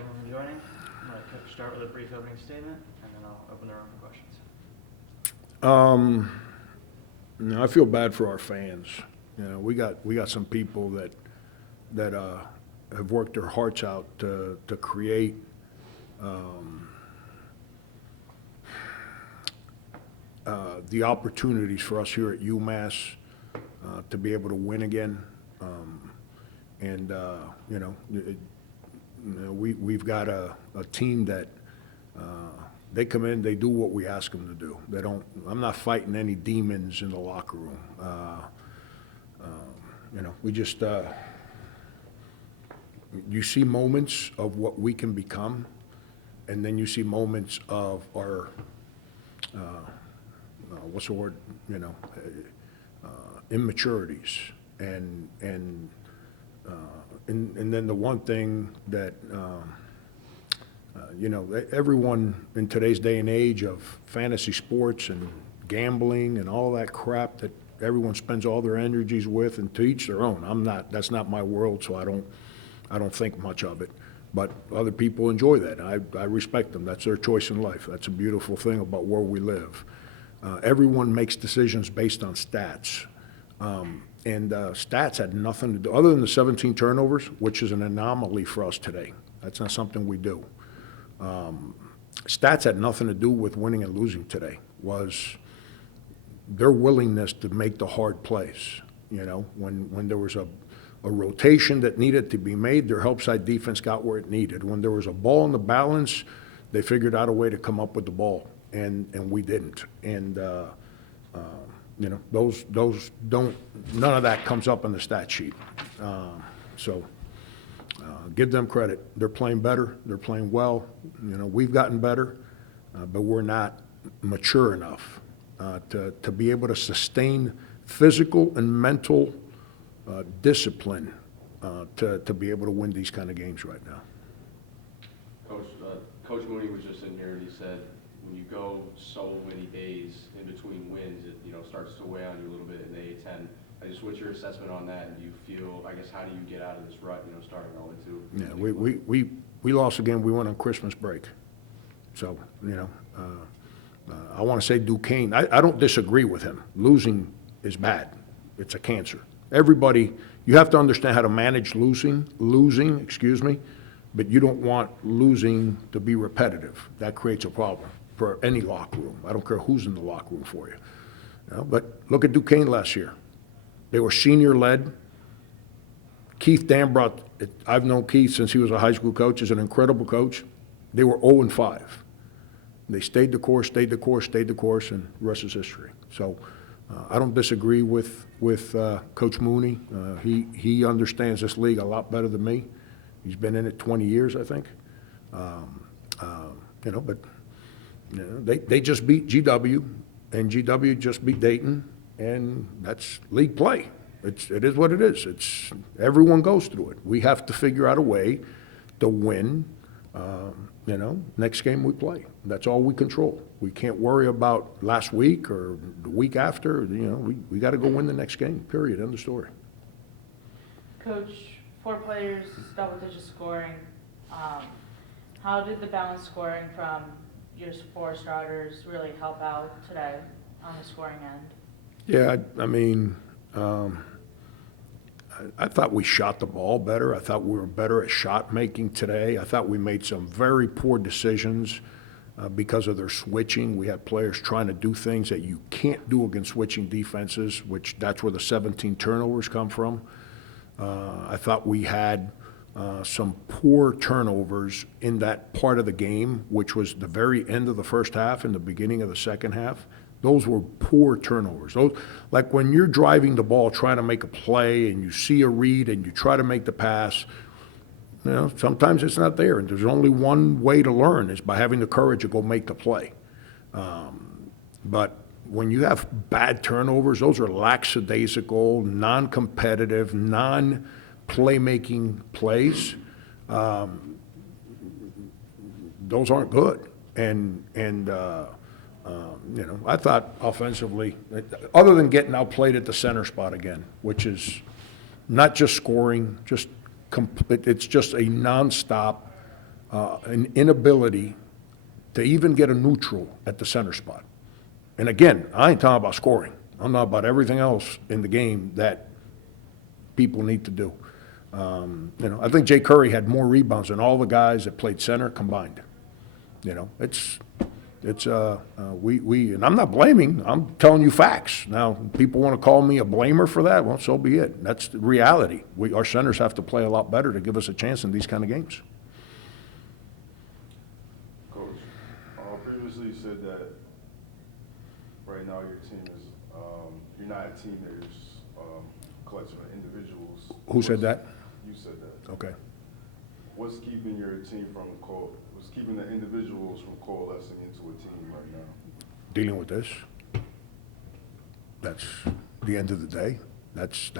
everyone for joining. I'm going to start with a brief opening statement, and then I'll open the room for questions. I feel bad for our fans. You know, we got some people that have worked their hearts out to create the opportunities for us here at UMass to be able to win again. We've got a team that they come in, they do what we ask them to do. They don't. I'm not fighting any demons in the locker room. We just you see moments of what we can become, and then you see moments of our what's the word? Immaturities, and then the one thing that everyone in today's day and age of fantasy sports and gambling and all that crap that everyone spends all their energies with, and to each their own. That's not my world, so I don't think much of it. But other people enjoy that. I respect them. That's their choice in life. That's a beautiful thing about where we live. Everyone makes decisions based on stats. Stats had nothing to do, other than the 17 turnovers, which is an anomaly for us today. That's not something we do. Stats had nothing to do with winning and losing today. Was their willingness to make the hard plays. When there was a rotation that needed to be made, their help side defense got where it needed. When there was a ball in the balance, they figured out a way to come up with the ball, and we didn't. And those don't. None of that comes up on the stat sheet. Give them credit. They're playing better. They're playing well. We've gotten better, but we're not mature enough to be able to sustain physical and mental discipline to be able to win these kind of games right now. Coach Mooney was just in here and he said when you go so many days in between wins, it starts to weigh on you a little bit in the A10. What's your assessment on that? And do you feel, how do you get out of this rut, starting 0-2? Yeah, we lost a game. We went on Christmas break. So, I want to say Duquesne. I don't disagree with him. Losing is bad. It's a cancer. Everybody, you have to understand how to manage losing, but you don't want losing to be repetitive. That creates a problem for any locker room. I don't care who's in the locker room for you. But look at Duquesne last year. They were senior-led. Keith Dambrot, I've known Keith since he was a high school coach, is an incredible coach. They were 0-5. They stayed the course, and the rest is history. So I don't disagree with Coach Mooney. He understands this league a lot better than me. He's been in it 20 years, I think. They just beat GW, and GW just beat Dayton. And that's league play. It is what it is. Everyone goes through it. We have to figure out a way to win. Next game we play. That's all we control. We can't worry about last week or the week after. We got to go win the next game. Period. End of story. Coach, 4 players, double-digit scoring. How did the balanced scoring from your 4 starters really help out today on the scoring end? Yeah, I thought we shot the ball better. I thought we were better at shot making today. I thought we made some very poor decisions because of their switching. We had players trying to do things that you can't do against switching defenses, that's where the 17 turnovers come from. I thought we had some poor turnovers in that part of the game, which was the very end of the first half and the beginning of the second half. Those were poor turnovers. Like when you're driving the ball, trying to make a play, and you see a read and you try to make the pass, sometimes it's not there. And there's only one way to learn is by having the courage to go make the play. But when you have bad turnovers, those are lackadaisical, non-competitive, non-playmaking plays. Those aren't good. I thought offensively, other than getting outplayed at the center spot again, which is not just scoring, it's just a nonstop an inability to even get a neutral at the center spot. And again, I ain't talking about scoring. I'm not about everything else in the game that people need to do. I think Jay Curry had more rebounds than all the guys that played center combined. And I'm not blaming, I'm telling you facts. Now, people want to call me a blamer for that, well, so be it. That's the reality. Our centers have to play a lot better to give us a chance in these kind of games. Coach, previously you said that right now your team is, you're not a team that is a collection of individuals. Who said that? You said that. Okay. What's keeping your team what's keeping the individuals from coalescing into a team right now? Dealing with this. That's the end of the day. That's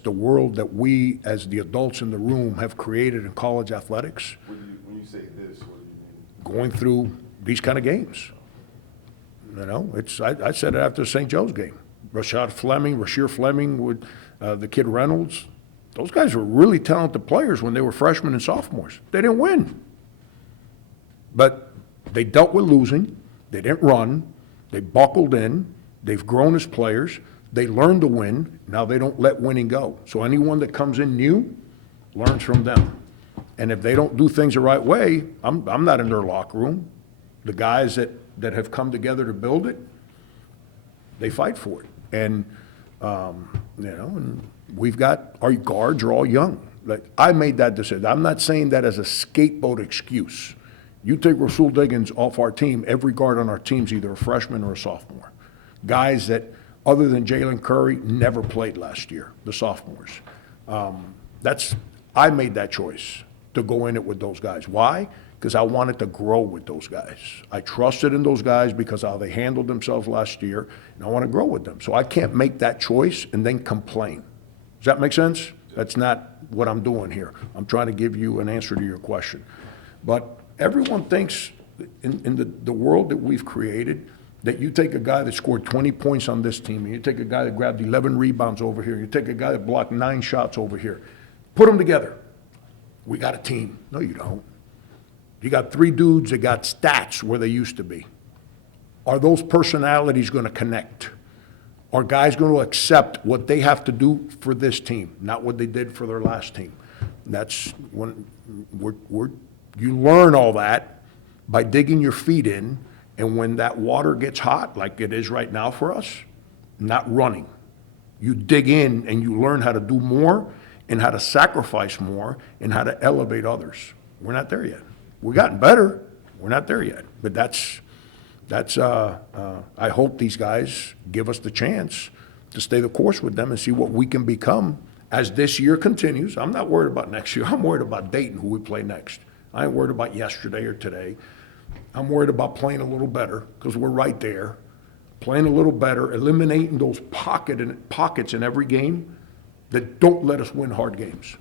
the world that we, as the adults in the room, have created in college athletics. When you say this, what do you mean? Going through these kind of games. I said it after the St. Joe's game. Rashad Fleming, Rasheer Fleming, with the kid Reynolds. Those guys were really talented players when they were freshmen and sophomores. They didn't win. But they dealt with losing. They didn't run. They buckled in. They've grown as players. They learned to win. Now they don't let winning go. So anyone that comes in new learns from them. And if they don't do things the right way, I'm not in their locker room. The guys that have come together to build it, they fight for it. And, and we've got, our guards are all young. Like, I made that decision. I'm not saying that as a scapegoat excuse. You take Rasul Diggins off our team, every guard on our team's either a freshman or a sophomore. Guys that, other than Jalen Curry, never played last year, the sophomores. I made that choice to go in it with those guys. Why? Because I wanted to grow with those guys. I trusted in those guys because of how they handled themselves last year, and I want to grow with them. So I can't make that choice and then complain. Does that make sense? That's not what I'm doing here. I'm trying to give you an answer to your question. But everyone thinks in the world that we've created that you take a guy that scored 20 points on this team, and you take a guy that grabbed 11 rebounds over here, you take a guy that blocked 9 shots over here, put them together. We got a team. No, you don't. You got 3 dudes that got stats where they used to be. Are those personalities going to connect? Are guys going to accept what they have to do for this team, not what they did for their last team? That's when you learn all that by digging your feet in, and when that water gets hot, like it is right now for us, not running. You dig in and you learn how to do more and how to sacrifice more and how to elevate others. We're not there yet. We've gotten better. We're not there yet. But I hope these guys give us the chance to stay the course with them and see what we can become as this year continues. I'm not worried about next year. I'm worried about Dayton, who we play next. I ain't worried about yesterday or today. I'm worried about playing a little better because we're right there. Playing a little better, eliminating those pockets in every game that don't let us win hard games.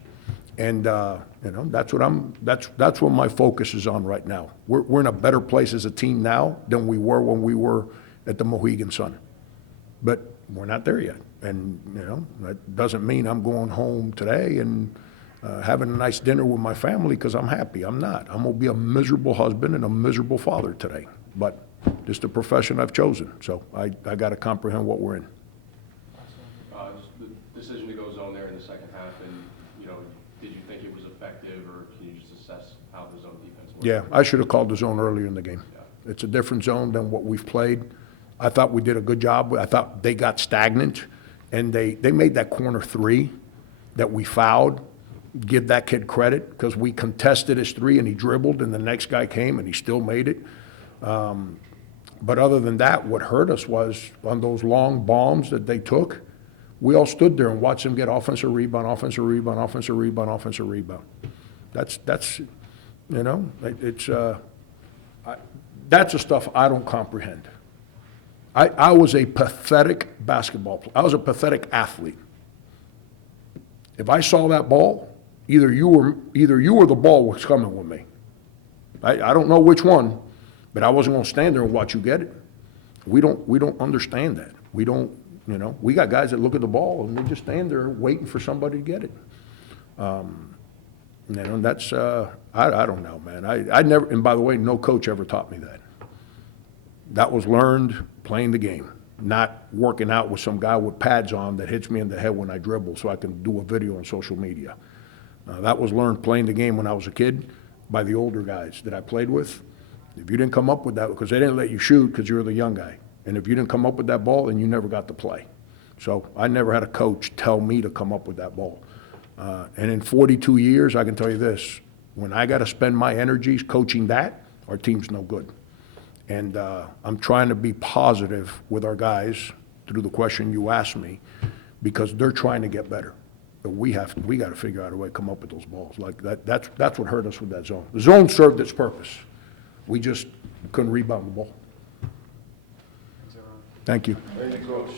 And that's what my focus is on right now. We're in a better place as a team now than we were when we were at the Mohegan Sun. But we're not there yet. And that doesn't mean I'm going home today and having a nice dinner with my family because I'm happy. I'm not. I'm gonna be a miserable husband and a miserable father today. But it's the profession I've chosen. So I got to comprehend what we're in. The decision to go zone there in the second half, and did you think it was effective, or can you just assess how the zone defense worked? Yeah, I should have called the zone earlier in the game. Yeah. It's a different zone than what we've played. I thought we did a good job. I thought they got stagnant, and they made that corner 3 that we fouled. Give that kid credit because we contested his 3 and he dribbled, and the next guy came and he still made it. But other than that, what hurt us was on those long bombs that they took, we all stood there and watched them get offensive rebound, offensive rebound, offensive rebound, offensive rebound. That's that's the stuff I don't comprehend. I was a pathetic basketball player. I was a pathetic athlete. If I saw that ball, either you or the ball was coming with me. I don't know which one, but I wasn't going to stand there and watch you get it. We don't understand that. We don't. We got guys that look at the ball and they just stand there waiting for somebody to get it. You know, and that's, I don't know, man. I never, and by the way, no coach ever taught me that. That was learned playing the game, not working out with some guy with pads on that hits me in the head when I dribble so I can do a video on social media. That was learned playing the game when I was a kid by the older guys that I played with. If you didn't come up with that, because they didn't let you shoot because you were the young guy. And if you didn't come up with that ball, then you never got to play. So I never had a coach tell me to come up with that ball. And in 42 years, I can tell you this, when I got to spend my energies coaching that, our team's no good. And I'm trying to be positive with our guys through the question you asked me, because they're trying to get better. But we got to figure out a way to come up with those balls. Like that's what hurt us with that zone. The zone served its purpose. We just couldn't rebound the ball. Thanks, everyone. Thank you. Thank you, Coach.